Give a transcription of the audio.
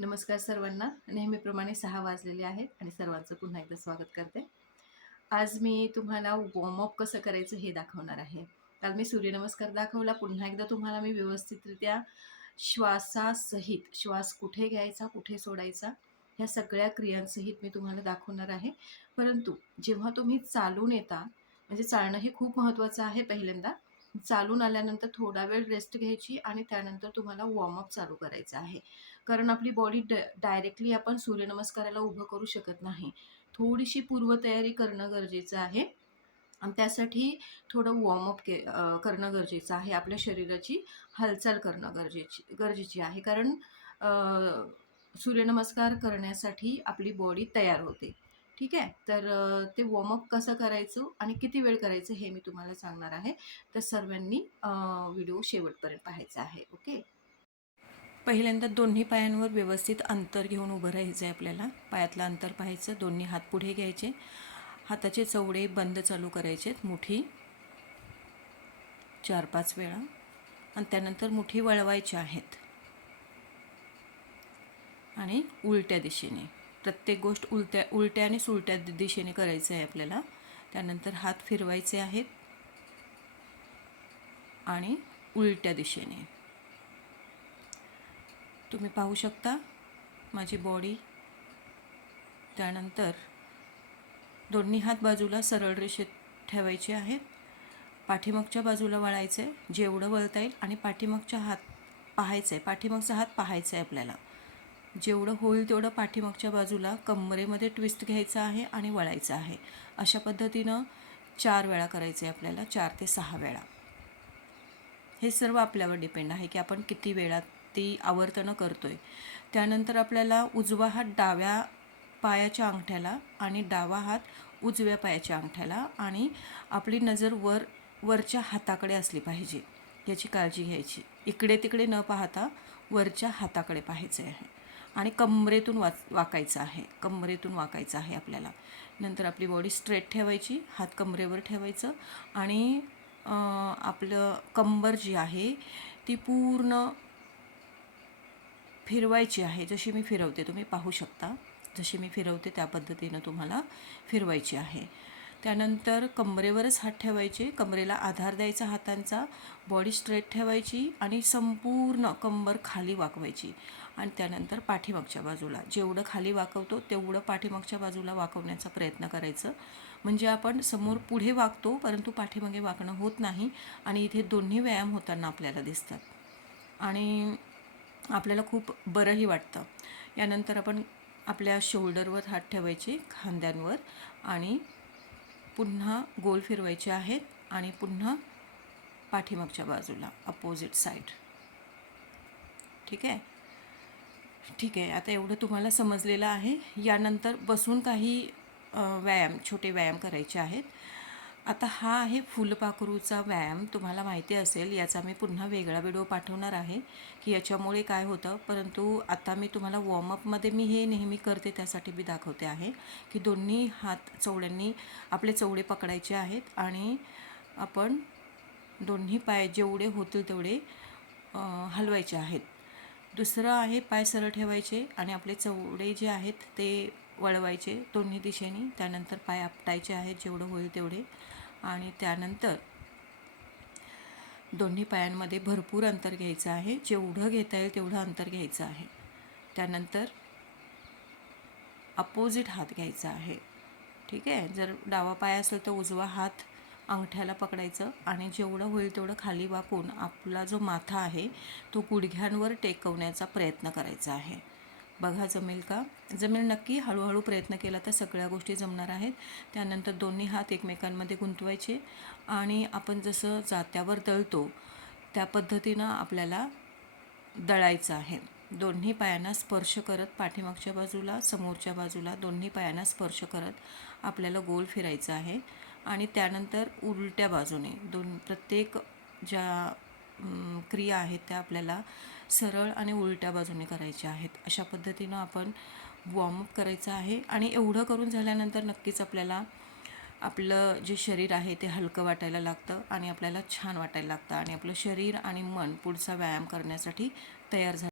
नमस्कार सर्वांना. नेहमीप्रमाणे 6 वाजलेले आहेत आणि सर्वांचं पुन्हा एकदा स्वागत करते. आज मी तुम्हाला वॉर्मअप कसं करायचं हे दाखवणार आहे. काल मी सूर्यनमस्कार दाखवला. पुन्हा एकदा तुम्हाला मी व्यवस्थितरित्या श्वासासहित श्वास कुठे घ्यायचा, कुठे सोडायचा, ह्या सगळ्या क्रियांसहित मी तुम्हाला दाखवणार आहे. परंतु जेव्हा तुम्ही चालून येता, म्हणजे चालणं हे खूप महत्त्वाचं आहे पहिल्यांदा. चालून आल्यानंतर थोडा वेळ रेस्ट घ्यायची आणि त्यानंतर तुम्हाला वॉर्मअप चालू करायचं आहे. कारण आपली बॉडी डायरेक्टली आपण सूर्यनमस्काराला उभं करू शकत नाही. थोडीशी पूर्वतयारी करणं गरजेचं आहे आणि त्यासाठी थोडं वॉर्मअप करणं गरजेचं आहे. आपल्या शरीराची हालचाल करणं गरजेची आहे. कारण अ, सूर्यनमस्कार करण्यासाठी आपली बॉडी तयार होते. ठीक आहे. तर ते वॉर्मअप कसं करायचं आणि किती वेळ करायचं हे मी तुम्हाला सांगणार आहे. तर सर्वांनी व्हिडिओ शेवटपर्यंत पाहायचा आहे. ओके. पहिल्यांदा दोन्ही पायांवर व्यवस्थित अंतर घेऊन उभं राहायचं आहे आपल्याला. पायातलं अंतर पाहायचं. दोन्ही हात पुढे घ्यायचे. हाताचे चवडे बंद चालू करायचे. मुठी 4-5 वेळा आणि त्यानंतर मुठी वळवायची आहेत आणि उलट्या दिशेने. प्रत्येक गोष्ट उलट्या आणि सुलट्या दिशेने करायचं आहे आपल्याला. त्यानंतर हात फिरवायचे आहेत आणि उलट्या दिशेने. तुम्ही पाहू शकता माझी बॉडी. त्यानंतर दोन्ही हात बाजूला सरळ रेषेत ठेवायचे आहेत. पाठीमागच्या बाजूला वळायचं आहे जेवढं वळता येईल आणि पाठीमागचा हात पाहायचा आहे आपल्याला. जेवढं होईल तेवढं पाठीमागच्या बाजूला कमरेमध्ये ट्विस्ट घ्यायचं आहे आणि वळायचं आहे. अशा पद्धतीनं 4 वेळा करायचं आहे आपल्याला. 4 ते 6 वेळा. हे सर्व आपल्यावर डिपेंड आहे की आपण किती वेळात ती आवर्तनं करतोय. त्यानंतर आपल्याला उजवा हात डाव्या पायाच्या अंगठ्याला आणि डावा हात उजव्या पायाच्या अंगठ्याला आणि आपली नजर वरच्या हाताकडे असली पाहिजे. याची काळजी घ्यायची. इकडे तिकडे न पाहता वरच्या हाताकडे पाहायचे आहे आणि कमरेतून वाकायचं आहे आपल्याला. नंतर आपली बॉडी स्ट्रेट ठेवायची. हात कमरेवर ठेवायचं आणि आपलं कंबर जी आहे ती पूर्ण फिरवायची आहे. जशी मी फिरवते तुम्ही पाहू शकता. जशी मी फिरवते त्या पद्धतीनं तुम्हाला फिरवायची आहे. त्यानंतर कमरेवरच हात ठेवायचे. कमरेला आधार द्यायचा हातांचा. बॉडी स्ट्रेट ठेवायची आणि संपूर्ण कंबर खाली वाकवायची आणि त्यानंतर पाठीमागच्या बाजूला जेवढं खाली वाकवतो तेवढं पाठीमागच्या बाजूला वाकवण्याचा प्रयत्न करायचं. म्हणजे आपण समोर पुढे वाकतो परंतु पाठीमागे वाकणं होत नाही आणि इथे दोन्ही व्यायाम होताना आपल्याला दिसतात आणि आपल्याला खूप बरंही वाटतं. यानंतर आपण आपल्या शोल्डरवर हात ठेवायचे, खांद्यांवर आणि पुन्हा गोल फिरवायचे आहेत आणि पुन्हा पाठीमागच्या बाजूला अपोजिट साईड. ठीक आहे. आता एवढं तुम्हाला समजलेलं आहे. यानंतर बसून काही छोटे व्यायाम करायचे आहेत. आता हा आहे फुलपाखरूचा व्यायाम. तुम्हाला माहिती असेल, याचा मी पुन्हा वेगळा व्हिडिओ पाठवणार आहे की याच्यामुळे काय होतं. परंतु आता मी तुम्हाला वॉर्मअपमध्ये मी हे नेहमी करते त्यासाठी मी दाखवते आहे की दोन्ही हात चवड्यांनी आपले चवडे पकडायचे आहेत आणि आपण दोन्ही पाय जेवढे होतील तेवढे हलवायचे आहेत. दुसरं आहे पाय सरळ ठेवायचे आणि आपले चवडे जे आहेत ते वळवायचे दोन्ही दिशेने. त्यानंतर पाय आपटायचे आहेत जेवढं होईल तेवढे आणि त्यानंतर दोन्ही पायांमध्ये भरपूर अंतर घ्यायचं आहे. जेवढं घेता येईल तेवढं अंतर घ्यायचं आहे. त्यानंतर अपोजिट हात घ्यायचा आहे. ठीक आहे. जर डावा पाय असेल तर उजवा हात अंगठ्याला पकडायचं आणि जेवढं होईल तेवढं खाली वाकून आपला जो माथा आहे तो गुडघ्यांवर टेकवण्याचा प्रयत्न करायचा आहे. बघा जमेल का? जमेल नक्की. हळूहळू प्रयत्न केला तर सगळ्या गोष्टी जमणार आहेत. त्यानंतर दोन्ही हात एकमेकांमध्ये गुंतवायचे आणि आपण जसं जात्यावर दळतो त्या पद्धतीनं आपल्याला दळायचं आहे. दोन्ही पायांना स्पर्श करत पाठीमागच्या बाजूला समोरच्या बाजूला दोन्ही पायांना स्पर्श करत आपल्याला गोल फिरायचं आहे आणि त्यानंतर उलट्या बाजूने प्रत्येक ज्या क्रिया आहेत त्या आपल्याला सरळ आणि उलट्या बाजूने करायच्या आहेत. अशा पद्धतीनं आपण वॉर्मअप करायचं आहे आणि एवढं करून झाल्यानंतर नक्कीच आपल्याला आपलं जे शरीर आहे ते हलकं वाटायला लागतं आणि आपल्याला छान वाटायला लागतं आणि आपलं शरीर आणि मन पुढचा व्यायाम करण्यासाठी तयार झालं.